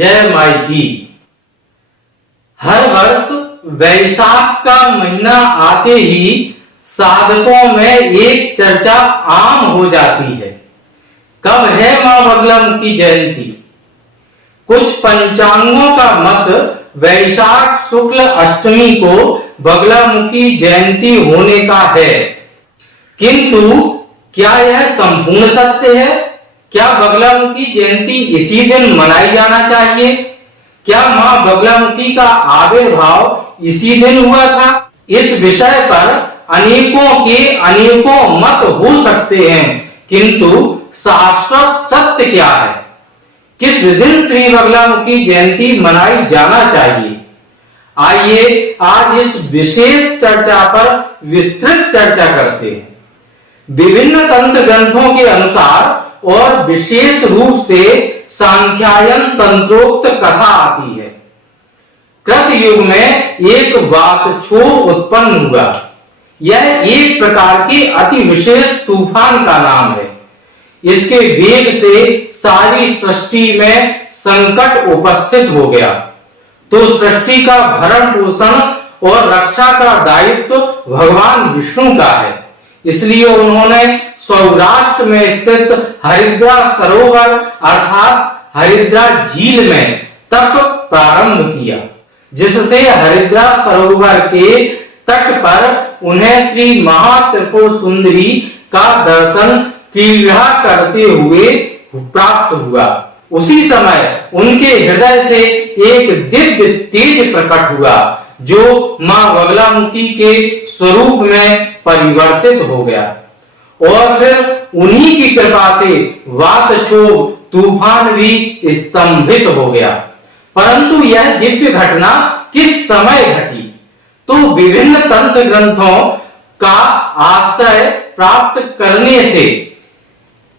जय माई की। हर वर्ष वैशाख का महीना आते ही साधकों में एक चर्चा आम हो जाती है, कब है मां बगलामुखी जयंती। कुछ पंचांगों का मत वैशाख शुक्ल अष्टमी को बगलामुखी जयंती होने का है, किंतु क्या यह संपूर्ण सत्य है? क्या बगलामुखी जयंती इसी दिन मनाई जाना चाहिए? क्या मां बगलामुखी का आविर्भाव इसी दिन हुआ था? इस विषय पर अनेकों के अनेकों मत हो सकते हैं, किंतु शाश्वत सत्य क्या है? किस दिन श्री बगलामुखी जयंती मनाई जाना चाहिए? आइए आज इस विशेष चर्चा पर विस्तृत चर्चा करते हैं। विभिन्न तंत्र ग्रंथों के अनुसार और विशेष रूप से सांख्यायन तंत्रोक्त कथा आती है। कृत युग में एक वातछोह उत्पन्न हुआ। यह एक प्रकार के अति विशेष तूफान का नाम है। इसके वेग से सारी सृष्टि में संकट उपस्थित हो गया, तो सृष्टि का भरण पोषण और रक्षा का दायित्व भगवान विष्णु का है। इसलिए उन्होंने सौराष्ट्र में स्थित हरिद्रा सरोवर अर्थात हरिद्रा झील में तप प्रारंभ किया, जिससे हरिद्रा सरोवर के तट पर उन्हें श्री महात्रिपुर सुंदरी का दर्शन क्रीड़ा करते हुए प्राप्त हुआ। उसी समय उनके हृदय से एक दिव्य तेज प्रकट हुआ, जो मां बगलामुखी के स्वरूप में परिवर्तित हो गया और फिर उन्हीं की कृपा से वातछोह तूफान भी स्तंभित हो गया। परंतु यह दिव्य घटना किस समय घटी? तो विभिन्न तंत्र ग्रंथों का आश्रय प्राप्त करने से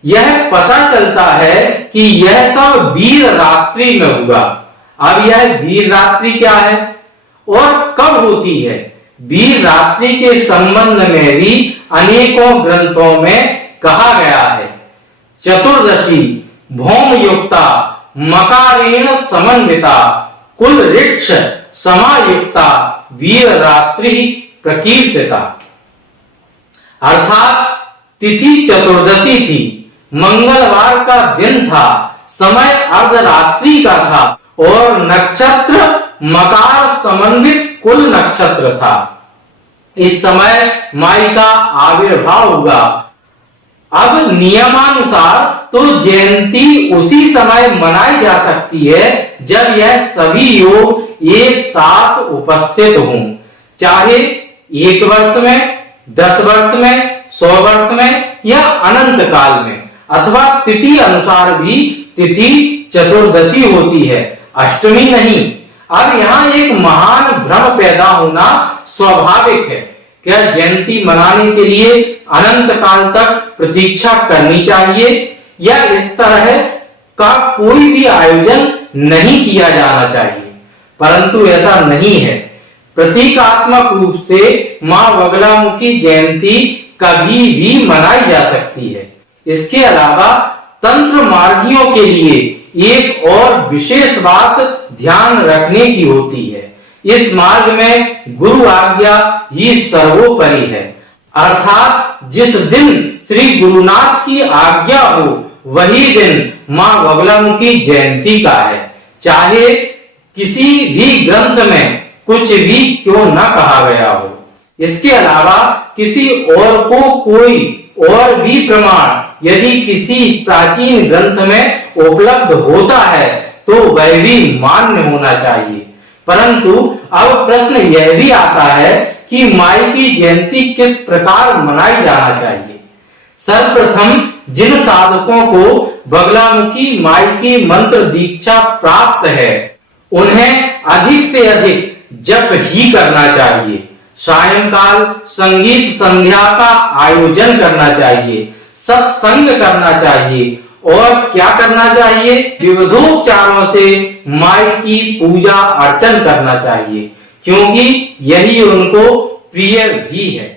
यह पता चलता है कि यह सब वीर रात्रि में हुआ। अब यह वीर रात्रि क्या है और कब होती है? वीर रात्रि के संबंध में भी अनेकों ग्रंथों में कहा गया है। चतुर्दशी भौम युक्ता मकारेण समन्विता कुल ऋक्ष समायुक्ता वीर रात्रि प्रकीर्तिता। अर्थात तिथि चतुर्दशी थी, मंगलवार का दिन था, समय अर्धरात्रि का था और नक्षत्र मकार समन्वित कुल नक्षत्र था। इस समय माई का आविर्भाव हुआ। अब नियमानुसार तो जयंती उसी समय मनाई जा सकती है जब यह सभी योग एक साथ उपस्थित हों, चाहे एक वर्ष में, 10 वर्ष में, 100 वर्ष में या अनंत काल में, अथवा तिथि अनुसार भी तिथि चतुर्दशी होती है, अष्टमी नहीं। अब यहाँ एक महान भ्रम पैदा होना स्वाभाविक है। क्या जयंती मनाने के लिए अनंत काल तक प्रतीक्षा करनी चाहिए या इस तरह का कोई भी आयोजन नहीं किया जाना चाहिए? परंतु ऐसा नहीं है। प्रतीकात्मक रूप से मां बगलामुखी जयंती कभी भी मनाई जा सकती है। इसके अलावा तंत्र मार्गियों के लिए एक और विशेष बात ध्यान रखने की होती है। इस मार्ग में गुरु आज्ञा ही सर्वोपरि है, अर्थात जिस दिन श्री गुरुनाथ की आज्ञा हो वही दिन मां बगलामुखी जयंती का है, चाहे किसी भी ग्रंथ में कुछ भी क्यों न कहा गया हो। इसके अलावा किसी और को कोई और भी प्रमाण यदि किसी प्राचीन ग्रंथ में उपलब्ध होता है तो वह भी मान्य होना चाहिए। परंतु अब प्रश्न यह भी आता है कि माई की जयंती किस प्रकार मनाई जाना चाहिए। सर्वप्रथम जिन साधकों को बगलामुखी माई की मंत्र दीक्षा प्राप्त है उन्हें अधिक से अधिक जप ही करना चाहिए। सायंकाल संगीत संध्या का आयोजन करना चाहिए, सत्संग करना चाहिए और क्या करना चाहिए? विविधोपचारों से माई की पूजा अर्चन करना चाहिए, क्योंकि यही उनको प्रिय भी है।